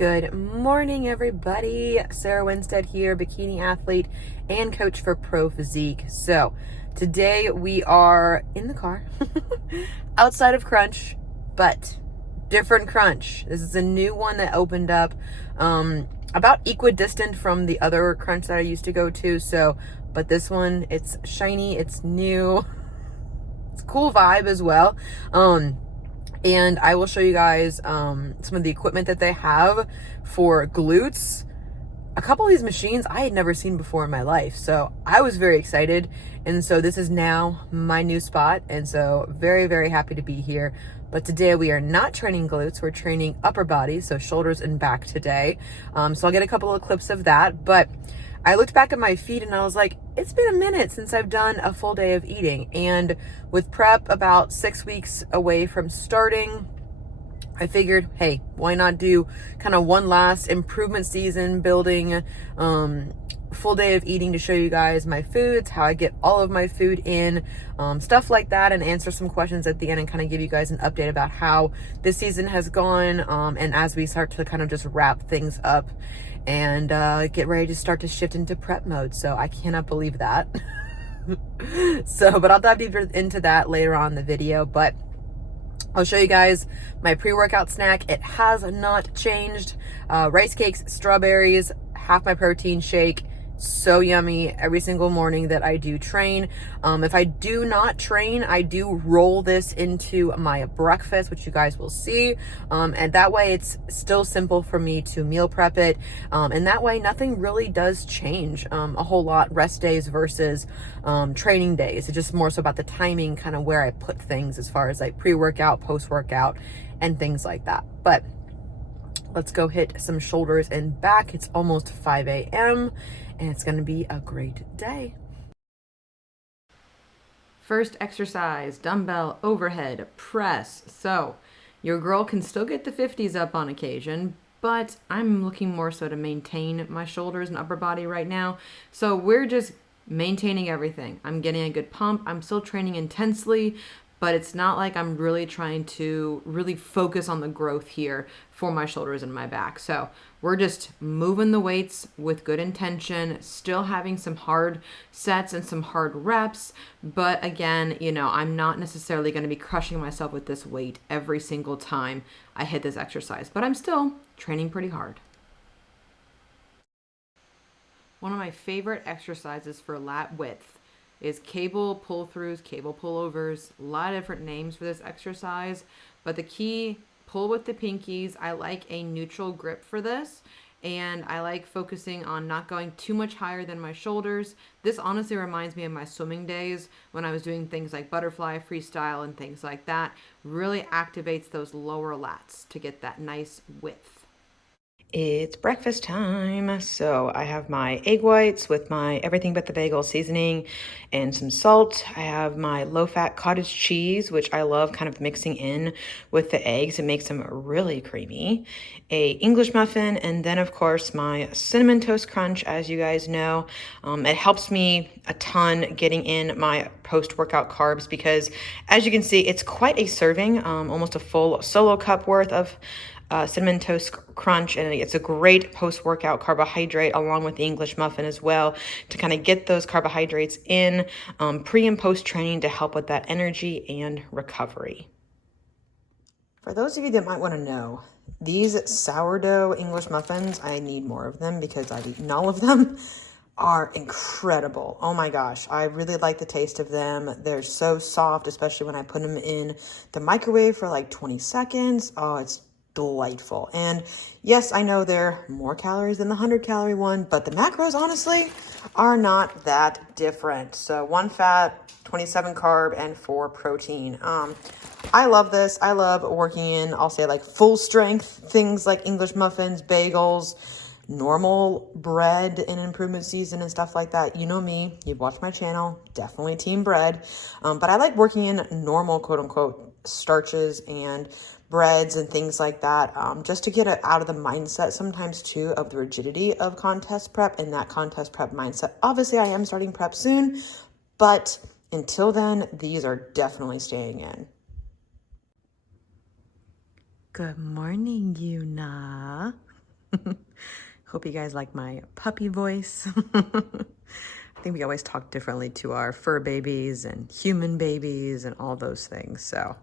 Good morning, everybody. Sarah Winstead here, bikini athlete and coach for Pro Physique. So today we are in the car outside of Crunch, but different Crunch. This is a new one that opened up about equidistant from the other Crunch that I used to go to. But this one, it's shiny, it's new, it's a cool vibe as well. And I will show you guys some of the equipment that they have for glutes. A couple of these machines I had never seen before in my life. So I was very excited. And so this is now my new spot. And so very, very happy to be here. But today we are not training glutes. We're training upper body, so shoulders and back today. So I'll get a couple of clips of that. But I looked back at my feed and I was like, it's been a minute since I've done a full day of eating. And with prep about 6 weeks away from starting, I figured, hey, why not do kind of one last improvement season building full day of eating to show you guys my foods, how I get all of my food in, stuff like that, and answer some questions at the end and kind of give you guys an update about how this season has gone, and as we start to kind of just wrap things up and get ready to start to shift into prep mode. So I cannot believe that. But I'll dive deeper into that later on in the video. But I'll show you guys my pre-workout snack. It has not changed. Rice cakes, strawberries, half my protein shake. So yummy every single morning that I do train. If I do not train, I do roll this into my breakfast, which you guys will see. And that way it's still simple for me to meal prep it. And that way nothing really does change a whole lot rest days versus training days. It's just more so about the timing, kind of where I put things as far as like pre-workout, post-workout, and things like that. But let's go hit some shoulders and back. It's almost 5 a.m. and it's going to be a great day. First exercise, dumbbell overhead press. So your girl can still get the 50s up on occasion, but I'm looking more so to maintain my shoulders and upper body right now. So we're just maintaining everything. I'm getting a good pump. I'm still training intensely, but it's not like I'm really trying to really focus on the growth here for my shoulders and my back. So we're just moving the weights with good intention, still having some hard sets and some hard reps. But again, I'm not necessarily going to be crushing myself with this weight every single time I hit this exercise, but I'm still training pretty hard. One of my favorite exercises for lat width is cable pull-throughs, cable pullovers, a lot of different names for this exercise, but the key, pull with the pinkies. I like a neutral grip for this, and I like focusing on not going too much higher than my shoulders. This honestly reminds me of my swimming days when I was doing things like butterfly, freestyle, and things like that. Really activates those lower lats to get that nice width. It's breakfast time, so I have my egg whites with my everything but the bagel seasoning and some salt. I have my low-fat cottage cheese, which I love kind of mixing in with the eggs. It makes them really creamy. A English muffin, and then of course my cinnamon toast crunch, as you guys know. It helps me a ton getting in my post-workout carbs because, as you can see, it's quite a serving, almost a full solo cup worth of cinnamon toast crunch, and it's a great post-workout carbohydrate along with the English muffin as well to kind of get those carbohydrates in pre and post training to help with that energy and recovery. For those of you that might want to know, these sourdough English muffins, I need more of them because I've eaten all of them, are incredible. Oh my gosh, I really like the taste of them. They're so soft, especially when I put them in the microwave for like 20 seconds. Oh, it's delightful. And yes, I know they're more calories than the 100-calorie one, but the macros honestly are not that different. So 1 fat, 27 carb, and 4 protein. I love this. I love working in, I'll say, like full strength things like English muffins, bagels, normal bread in improvement season and stuff like that. You know me, you've watched my channel, definitely team bread. But I like working in normal, quote unquote, starches and breads and things like that, just to get it out of the mindset sometimes too of the rigidity of contest prep and that contest prep mindset. Obviously I am starting prep soon, but until then, these are definitely staying in. Good morning, Yuna. Hope you guys like my puppy voice. I think we always talk differently to our fur babies and human babies and all those things. So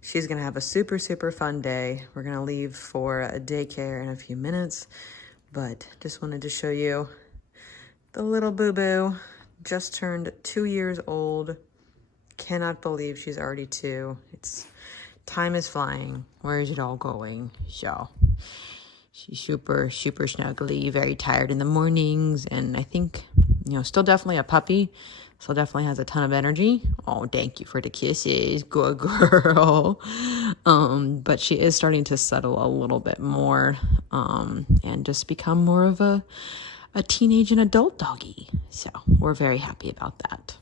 she's gonna have a super, super fun day. We're gonna leave for a daycare in a few minutes, but just wanted to show you the little boo-boo. Just turned 2 years old. Cannot believe she's already 2. Time is flying. Where is it all going? So she's super, super snuggly, very tired in the mornings, and I think, still definitely a puppy. Still definitely has a ton of energy. Oh, thank you for the kisses. Good girl. But she is starting to settle a little bit more, and just become more of a teenage and adult doggy. So we're very happy about that.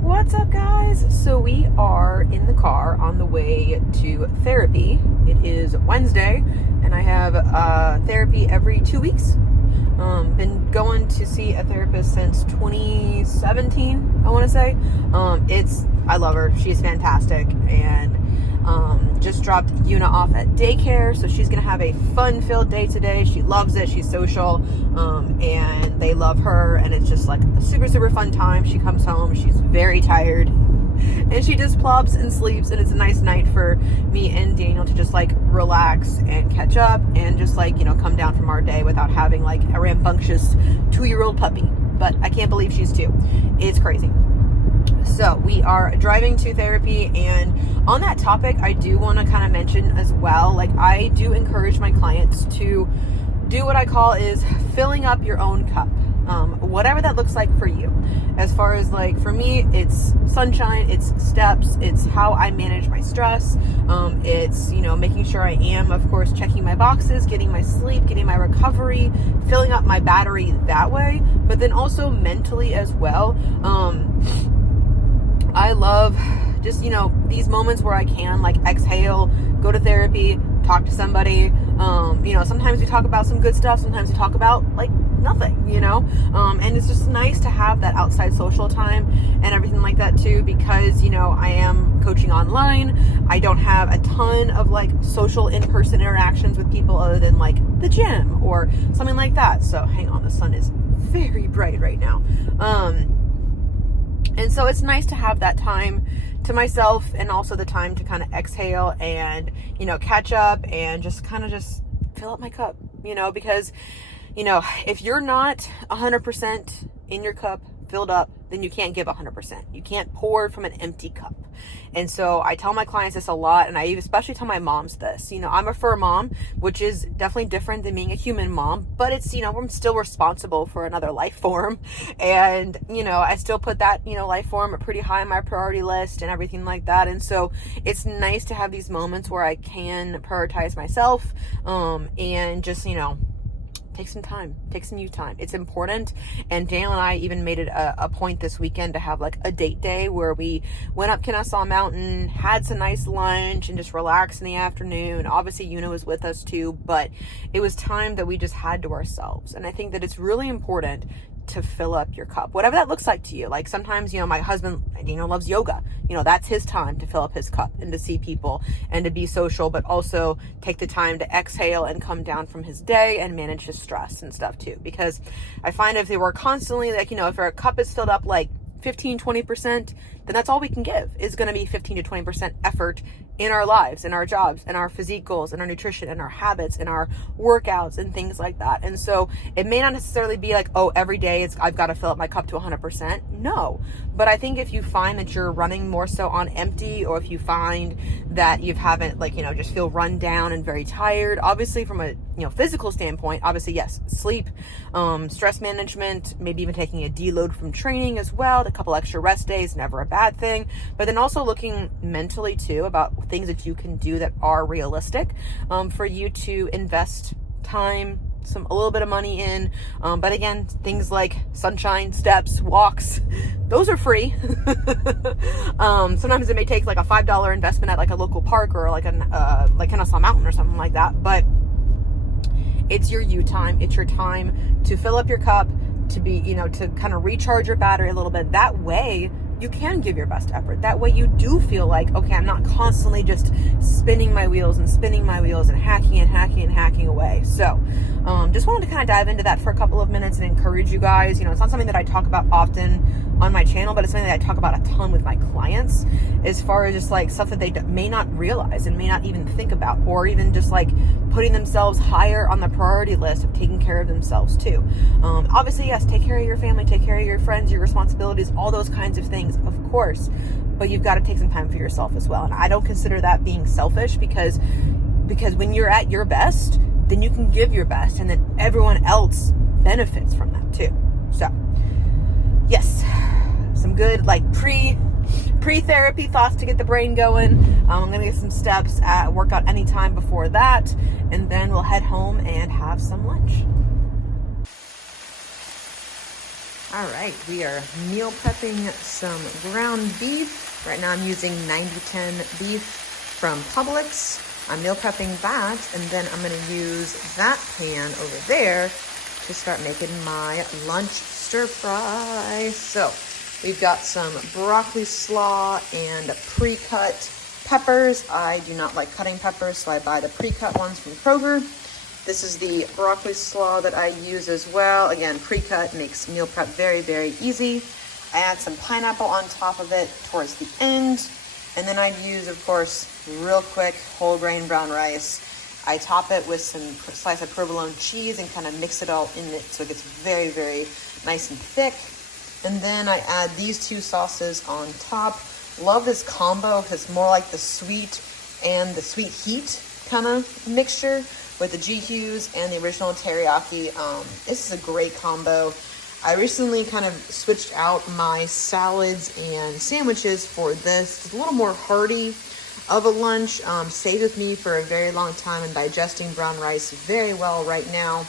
What's up, guys? So we are in the car on the way to therapy. It is Wednesday, and I have therapy every 2 weeks. Been going to see a therapist since 2017, I want to say. I love her. She's fantastic, and just dropped Yuna off at daycare, so she's gonna have a fun-filled day today. She loves it. She's social, and they love her, and it's just like a super, super fun time. She comes home, she's very tired, and she just plops and sleeps, and it's a nice night for me and Daniel to just like relax and catch up and just like, come down from our day without having like a rambunctious 2-year-old puppy. But I can't believe she's 2. It's crazy. So we are driving to therapy, and on that topic, I do want to kind of mention as well, like I do encourage my clients to do what I call is filling up your own cup, whatever that looks like for you. As far as like, for me, it's sunshine, it's steps, it's how I manage my stress. It's, making sure I am, of course, checking my boxes, getting my sleep, getting my recovery, filling up my battery that way, but then also mentally as well. I love just, these moments where I can like exhale, go to therapy, talk to somebody. Sometimes we talk about some good stuff. Sometimes we talk about like nothing, and it's just nice to have that outside social time and everything like that too, because, I am coaching online. I don't have a ton of like social in-person interactions with people other than like the gym or something like that. So hang on, the sun is very bright right now. And so it's nice to have that time to myself, and also the time to kind of exhale and, catch up and just kind of just fill up my cup, because, if you're not 100% in your cup filled up, then you can't give 100%. You can't pour from an empty cup. And so I tell my clients this a lot, and I especially tell my moms this. I'm a fur mom, which is definitely different than being a human mom, but it's, I'm still responsible for another life form. And, I still put that, life form pretty high on my priority list and everything like that. And so it's nice to have these moments where I can prioritize myself, and just, take some you time. It's important. And Daniel and I even made it a point this weekend to have like a date day where we went up Kennesaw Mountain, had some nice lunch, and just relaxed in the afternoon. Obviously, Yuna was with us too, but it was time that we just had to ourselves. And I think that it's really important to fill up your cup, whatever that looks like to you. Like sometimes, my husband, loves yoga. That's his time to fill up his cup and to see people and to be social, but also take the time to exhale and come down from his day and manage his stress and stuff too. Because I find if they were constantly like, if our cup is filled up like 15-20%, then that's all we can give is going to be 15 to 20% effort in our lives, in our jobs, in our physique goals, in our nutrition, in our habits, in our workouts and things like that. And so it may not necessarily be like, oh, every day I've got to fill up my cup to 100%. No. But I think if you find that you're running more so on empty, or if you find that you haven't just feel run down and very tired, obviously from a physical standpoint, obviously yes, sleep, stress management, maybe even taking a deload from training as well, a couple extra rest days, never a bad thing. But then also looking mentally too about things that you can do that are realistic, for you to invest time, a little bit of money in, but again, things like sunshine, steps, walks, those are free. Sometimes it may take like a $5 investment at like a local park or like like Kennesaw Mountain or something like that, but it's your you time. It's your time to fill up your cup, to be, to kind of recharge your battery a little bit. That way, you can give your best effort. That way you do feel like, okay, I'm not constantly just spinning my wheels and hacking away. So just wanted to kind of dive into that for a couple of minutes and encourage you guys. It's not something that I talk about often on my channel, but it's something that I talk about a ton with my clients, as far as just like stuff that they may not realize and may not even think about, or even just like putting themselves higher on the priority list of taking care of themselves too. Obviously, yes, take care of your family, take care of your friends, your responsibilities, all those kinds of things, of course, but you've got to take some time for yourself as well. And I don't consider that being selfish, because when you're at your best, then you can give your best, and then everyone else benefits from that too. So yes, some good like pre-therapy thoughts to get the brain going. I'm gonna get some steps at workout anytime before that, and then we'll head home and have some lunch. All right, we are meal prepping some ground beef. Right now I'm using 90-10 beef from Publix. I'm meal prepping that, and then I'm gonna use that pan over there to start making my lunch stir fry. So we've got some broccoli slaw and pre-cut peppers. I do not like cutting peppers, so I buy the pre-cut ones from Kroger. This is the broccoli slaw that I use as well. Again, pre-cut makes meal prep very, very easy. I add some pineapple on top of it towards the end. And then I use, of course, real quick, whole grain brown rice. I top it with some slice of provolone cheese and kind of mix it all in it so it gets very, very nice and thick. And then I add these two sauces on top. Love this combo because it's more like the sweet and the sweet heat kind of mixture with the G-Hughes and the original teriyaki. This is a great combo. I recently kind of switched out my salads and sandwiches for this. It's a little more hearty of a lunch. Stayed with me for a very long time and digesting brown rice very well right now.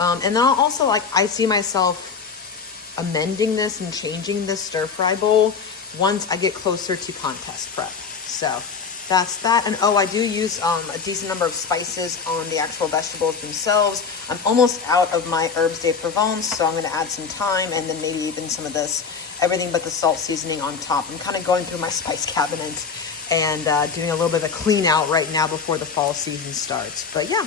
And then I'll also, I see myself amending this and changing this stir fry bowl once I get closer to contest prep. So that's that. And I do use a decent number of spices on the actual vegetables themselves. I'm almost out of my herbs de Provence, so I'm going to add some thyme and then maybe even some of this everything but the salt seasoning on top. I'm kind of going through my spice cabinet and doing a little bit of a clean out right now before the fall season starts. But yeah,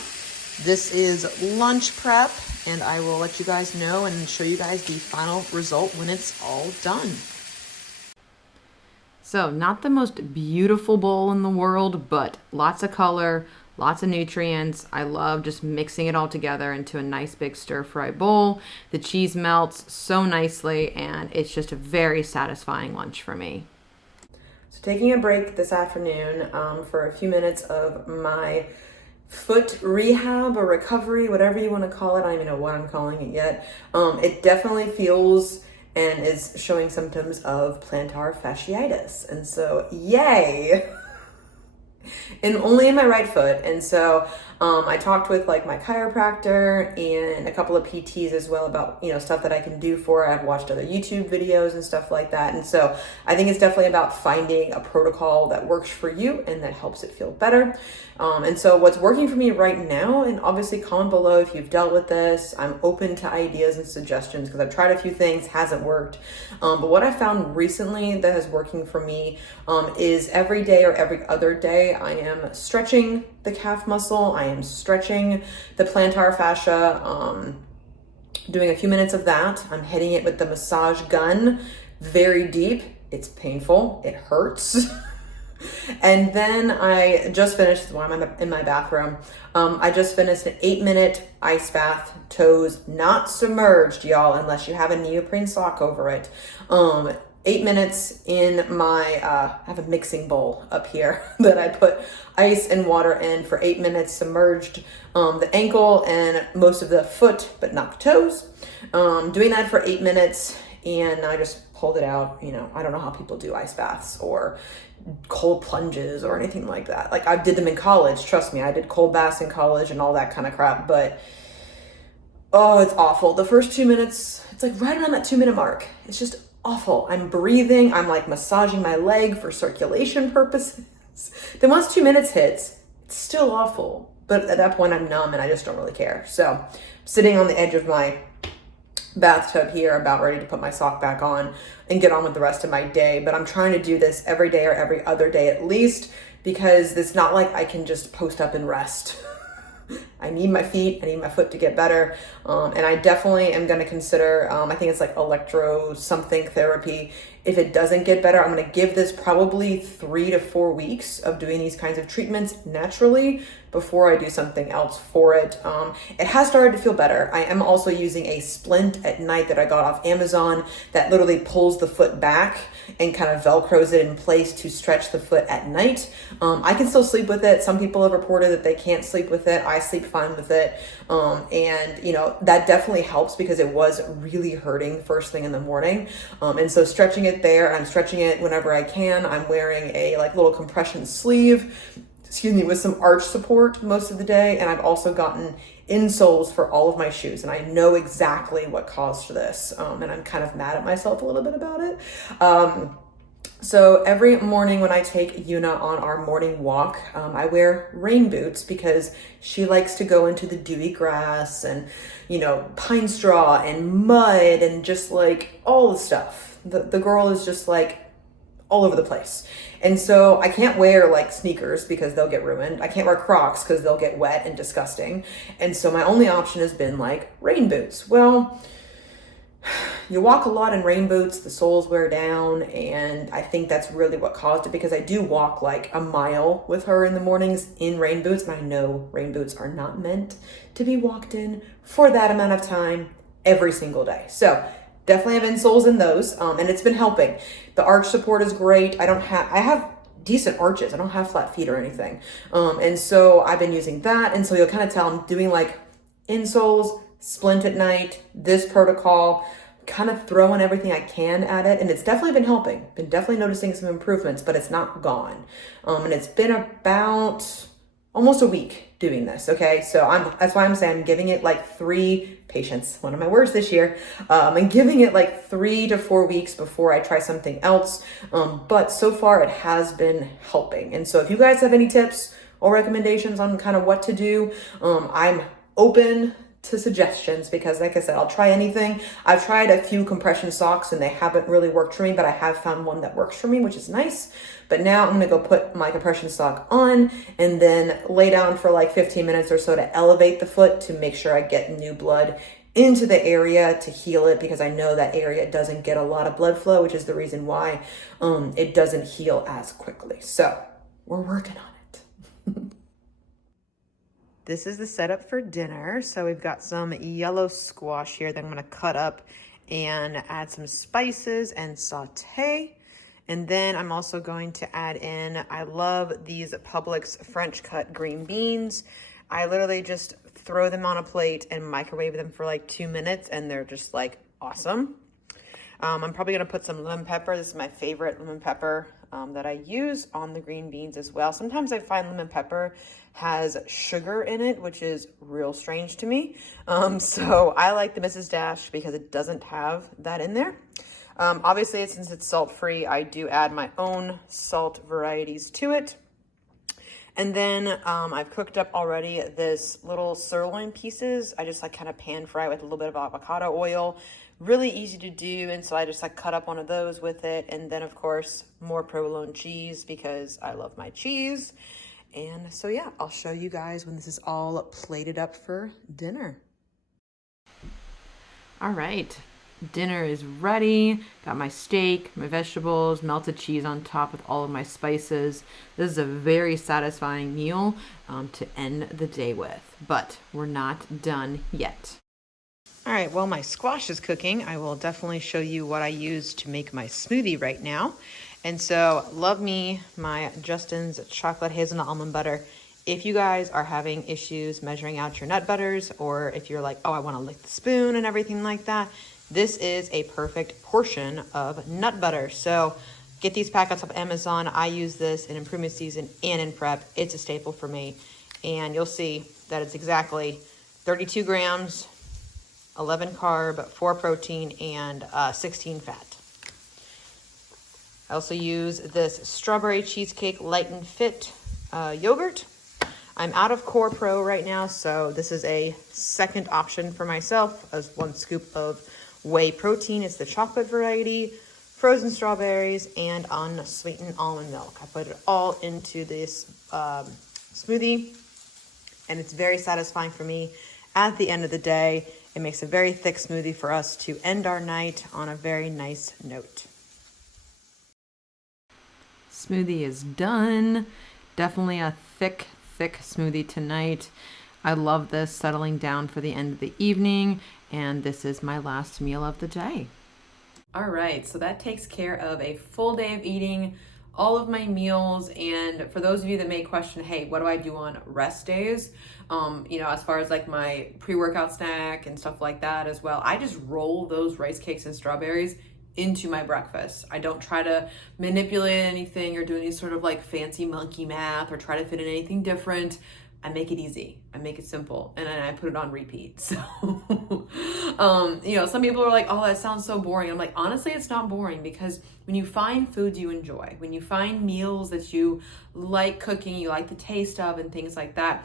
this is lunch prep, and I will let you guys know and show you guys the final result when it's all done. So not the most beautiful bowl in the world, but lots of color, lots of nutrients. I love just mixing it all together into a nice big stir fry bowl. The cheese melts so nicely, and it's just a very satisfying lunch for me. So taking a break this afternoon for a few minutes of my foot rehab or recovery, whatever you want to call it. I don't even know what I'm calling it yet. It definitely feels and is showing symptoms of plantar fasciitis. And so, yay! And only in my right foot. And so I talked with my chiropractor and a couple of PTs as well about, stuff that I can do for it. I've watched other YouTube videos and stuff like that. And so I think it's definitely about finding a protocol that works for you and that helps it feel better. And so what's working for me right now, and obviously comment below if you've dealt with this. I'm open to ideas and suggestions because I've tried a few things, hasn't worked. But what I found recently that is working for me is every day or every other day, I am stretching the calf muscle. I am stretching the plantar fascia, doing a few minutes of that. I'm hitting it with the massage gun very deep. It's painful. It hurts. And then I just finished, while I'm in my bathroom, I just finished an 8-minute ice bath, toes not submerged, y'all, unless you have a neoprene sock over it. 8 minutes in my, I have a mixing bowl up here that I put ice and water in for 8 minutes, submerged the ankle and most of the foot, but not the toes. Doing that for 8 minutes, and I just pulled it out. I don't know how people do ice baths or cold plunges or anything like that. I did them in college, trust me, I did cold baths in college and all that kind of crap, but it's awful. The first 2 minutes, it's right around that 2-minute mark. It's just awful. I'm breathing, I'm massaging my leg for circulation purposes. Then once 2 minutes hits, it's still awful, but at that point I'm numb and I just don't really care. So I'm sitting on the edge of my bathtub here, about ready to put my sock back on and get on with the rest of my day. But I'm trying to do this every day or every other day at least, because it's not like I can just post up and rest. I need my feet, I need my foot to get better. And I definitely am going to consider, I think it's like electro something therapy. If it doesn't get better, I'm going to give this probably 3 to 4 weeks of doing these kinds of treatments naturally before I do something else for it. It has started to feel better. I am also using a splint at night that I got off Amazon that literally pulls the foot back and kind of Velcros it in place to stretch the foot at night. I can still sleep with it. Some people have reported that they can't sleep with it. I sleep fine with it. And you know, that definitely helps because it was really hurting first thing in the morning. And so stretching it there, I'm stretching it whenever I can. I'm wearing a like little compression sleeve, with some arch support most of the day. And I've also gotten insoles for all of my shoes, and I know exactly what caused this. And I'm kind of mad at myself a little bit about it. So every morning when I take Yuna on our morning walk, I wear rain boots because she likes to go into the dewy grass and, you know, pine straw and mud and just like all the stuff. The girl is just like all over the place. And so I can't wear like sneakers because they'll get ruined. I can't wear Crocs because they'll get wet and disgusting. And so my only option has been like rain boots. Well, you walk a lot in rain boots, the soles wear down, and I think that's really what caused it, because I do walk like a mile with her in the mornings in rain boots, and I know rain boots are not meant to be walked in for that amount of time every single day. So definitely have insoles in those, and it's been helping. The arch support is great. I have decent arches. I don't have flat feet or anything. And so I've been using that, and so you'll kind of tell I'm doing like insoles, splint at night, this protocol, kind of throwing everything I can at it. And it's definitely been helping. Been definitely noticing some improvements, but it's not gone. And it's been about almost a week doing this. Okay. So that's why I'm saying I'm giving it like patience, one of my words this year. And giving it like 3 to 4 weeks before I try something else. But so far it has been helping. And so if you guys have any tips or recommendations on kind of what to do, I'm open to suggestions, because like I said, I'll try anything. I've tried a few compression socks and they haven't really worked for me, but I have found one that works for me, which is nice. But now I'm gonna go put my compression sock on and then lay down for like 15 minutes or so to elevate the foot to make sure I get new blood into the area to heal it, because I know that area doesn't get a lot of blood flow, which is the reason why it doesn't heal as quickly. So we're working on it. This is the setup for dinner. So we've got some yellow squash here that I'm gonna cut up and add some spices and saute. And then I'm also going to add in, I love these Publix French cut green beans. I literally just throw them on a plate and microwave them for like 2 minutes, and they're just like awesome. I'm probably gonna put some lemon pepper. This is my favorite lemon pepper that I use on the green beans as well. Sometimes I find lemon pepper has sugar in it, which is real strange to me. So I like the Mrs. Dash because it doesn't have that in there. Obviously, since it's salt-free, I do add my own salt varieties to it. And then I've cooked up already this little sirloin pieces. I just like kind of pan fry with a little bit of avocado oil. Really easy to do, and so I just like cut up one of those with it. And then of course more provolone cheese because I love my cheese. And so yeah, I'll show you guys when this is all plated up for dinner. All right, dinner is ready. Got my steak, my vegetables, melted cheese on top with all of my spices. This is a very satisfying meal to end the day with, but we're not done yet. All right, while my squash is cooking, I will definitely show you what I use to make my smoothie right now. And so, love me my Justin's chocolate hazelnut almond butter. If you guys are having issues measuring out your nut butters, or if you're like, oh, I want to lick the spoon and everything like that, this is a perfect portion of nut butter. So get these packets off Amazon. I use this in improvement season and in prep. It's a staple for me. And you'll see that it's exactly 32 grams, 11 carb, 4 protein, and 16 fat. I also use this strawberry cheesecake light and fit yogurt. I'm out of Core Pro right now, so this is a second option for myself as 1 scoop of whey protein. It's the chocolate variety, frozen strawberries, and unsweetened almond milk. I put it all into this smoothie, and it's very satisfying for me. At the end of the day, it makes a very thick smoothie for us to end our night on a very nice note. Smoothie is done. Definitely a thick smoothie tonight. I love this, settling down for the end of the evening, and this is my last meal of the day. All right, so that takes care of a full day of eating, all of my meals. And for those of you that may question, hey, what do I do on rest days? As far as like my pre-workout snack and stuff like that as well, I just roll those rice cakes and strawberries into my breakfast. I don't try to manipulate anything or do any sort of like fancy monkey math or try to fit in anything different. I make it easy. I make it simple, and then I put it on repeat. So, some people are like, oh, that sounds so boring. I'm like, honestly, it's not boring, because when you find foods you enjoy, when you find meals that you like cooking, you like the taste of and things like that,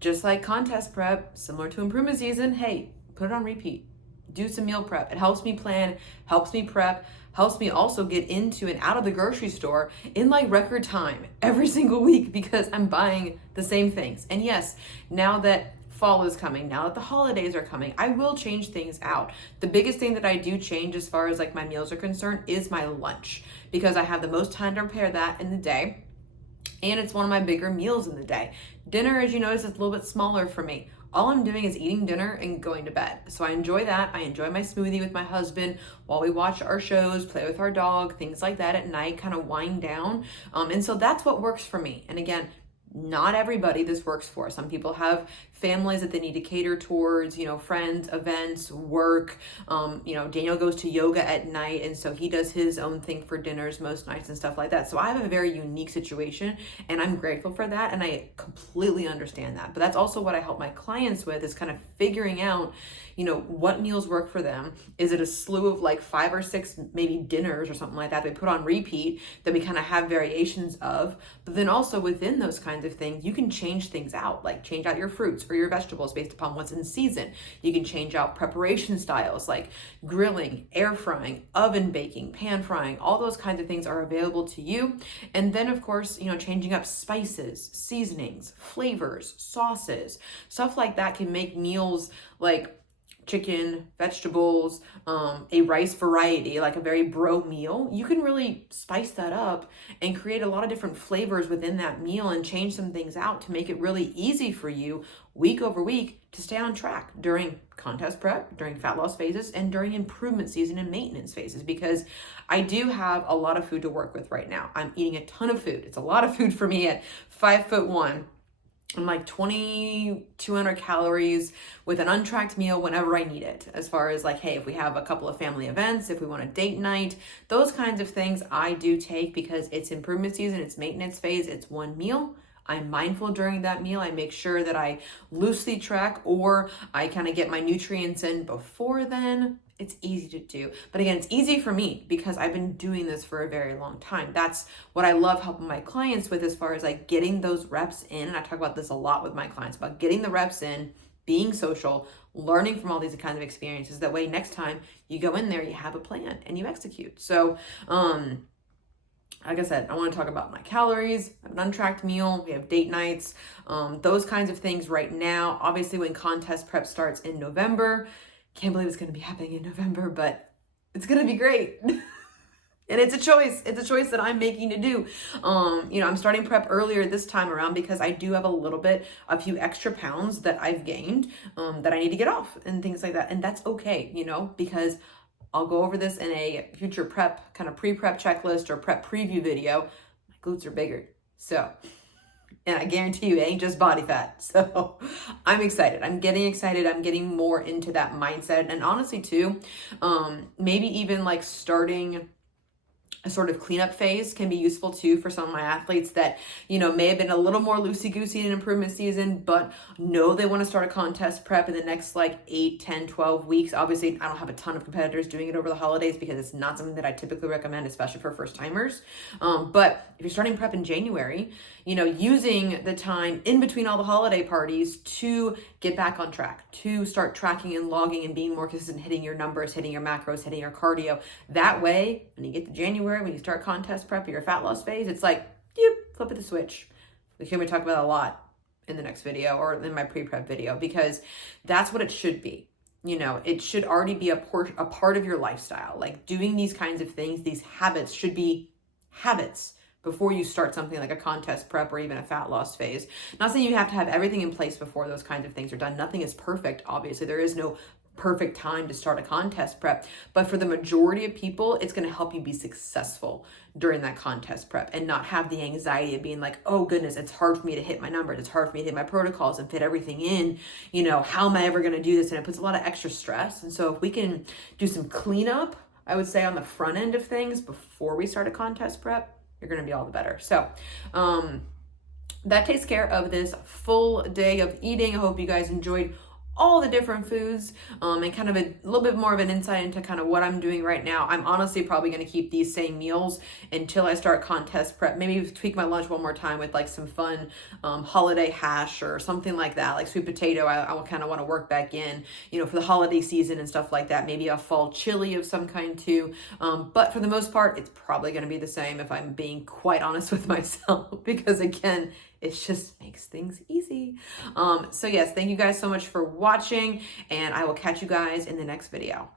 just like contest prep, similar to improvement season, hey, put it on repeat. Do some meal prep. It helps me plan, helps me prep, helps me also get into and out of the grocery store in like record time every single week, because I'm buying the same things. And yes, now that fall is coming, now that the holidays are coming, I will change things out. The biggest thing that I do change as far as like my meals are concerned is my lunch, because I have the most time to prepare that in the day. And it's one of my bigger meals in the day. Dinner, as you notice, is a little bit smaller for me. All I'm doing is eating dinner and going to bed. So I enjoy that. I enjoy my smoothie with my husband while we watch our shows, play with our dog, things like that at night, kind of wind down. And so that's what works for me. And again, not everybody this works for. Some people have families that they need to cater towards, friends, events, work. Daniel goes to yoga at night, and so he does his own thing for dinners most nights and stuff like that. So I have a very unique situation, and I'm grateful for that, and I completely understand that. But that's also what I help my clients with, is kind of figuring out, what meals work for them. Is it a slew of like 5 or 6 maybe dinners or something like that they put on repeat that we kind of have variations of? But then also within those kinds of things, you can change things out, like change out your fruits or your vegetables based upon what's in season. You can change out preparation styles like grilling, air frying, oven baking, pan frying. All those kinds of things are available to you. And then of course, changing up spices, seasonings, flavors, sauces, stuff like that can make meals like chicken, vegetables, a rice variety, like a very bro meal. You can really spice that up and create a lot of different flavors within that meal and change some things out to make it really easy for you week over week to stay on track during contest prep, during fat loss phases, and during improvement season and maintenance phases, because I do have a lot of food to work with right now. I'm eating a ton of food. It's a lot of food for me at 5'1". I'm like 2,200 calories with an untracked meal whenever I need it. As far as like, hey, if we have a couple of family events, if we want a date night, those kinds of things I do take, because it's improvement season, it's maintenance phase, it's one meal. I'm mindful during that meal. I make sure that I loosely track, or I kind of get my nutrients in before then. It's easy to do. But again, it's easy for me because I've been doing this for a very long time. That's what I love helping my clients with, as far as like getting those reps in. And I talk about this a lot with my clients, about getting the reps in, being social, learning from all these kinds of experiences. That way, next time you go in there, you have a plan and you execute. So, like I said, I want to talk about my calories, an untracked meal, we have date nights, those kinds of things right now. Obviously, when contest prep starts in November, can't believe it's going to be happening in November, but it's going to be great. And it's a choice. It's a choice that I'm making to do. I'm starting prep earlier this time around because I do have a few extra pounds that I've gained that I need to get off and things like that. And that's okay, because I'll go over this in a future prep, kind of pre-prep checklist or prep preview video. My glutes are bigger. So, and I guarantee you it ain't just body fat. So I'm excited. I'm getting excited. I'm getting more into that mindset. And honestly too, maybe even like starting a sort of cleanup phase can be useful too for some of my athletes that, you know, may have been a little more loosey-goosey in an improvement season, but know they want to start a contest prep in the next like 8, 10, 12 weeks. Obviously, I don't have a ton of competitors doing it over the holidays because it's not something that I typically recommend, especially for first timers. But if you're starting prep in January, you know, using the time in between all the holiday parties to get back on track, to start tracking and logging and being more consistent, hitting your numbers, hitting your macros, hitting your cardio. That way, when you get to January, when you start contest prep or your fat loss phase, it's like, flip of the switch. We can talk about that a lot in the next video or in my pre-prep video, because that's what it should be. You know, it should already be a part of your lifestyle. Like doing these kinds of things, these habits should be habits before you start something like a contest prep or even a fat loss phase. Not saying you have to have everything in place before those kinds of things are done. Nothing is perfect, obviously. There is no perfect time to start a contest prep, but for the majority of people, it's going to help you be successful during that contest prep and not have the anxiety of being like, oh goodness, it's hard for me to hit my numbers. It's hard for me to hit my protocols and fit everything in. You know, how am I ever going to do this? And it puts a lot of extra stress. And so if we can do some cleanup, I would say on the front end of things before we start a contest prep, you're going to be all the better. So, that takes care of this full day of eating. I hope you guys enjoyed all the different foods and kind of a little bit more of an insight into kind of what I'm doing right now. I'm honestly probably going to keep these same meals until I start contest prep. Maybe tweak my lunch one more time with like some fun holiday hash or something like that, like sweet potato. I will kind of want to work back in, you know, for the holiday season and stuff like that. Maybe a fall chili of some kind too. But for the most part, it's probably going to be the same if I'm being quite honest with myself, because again, it just makes things easy. So yes, thank you guys so much for watching, and I will catch you guys in the next video.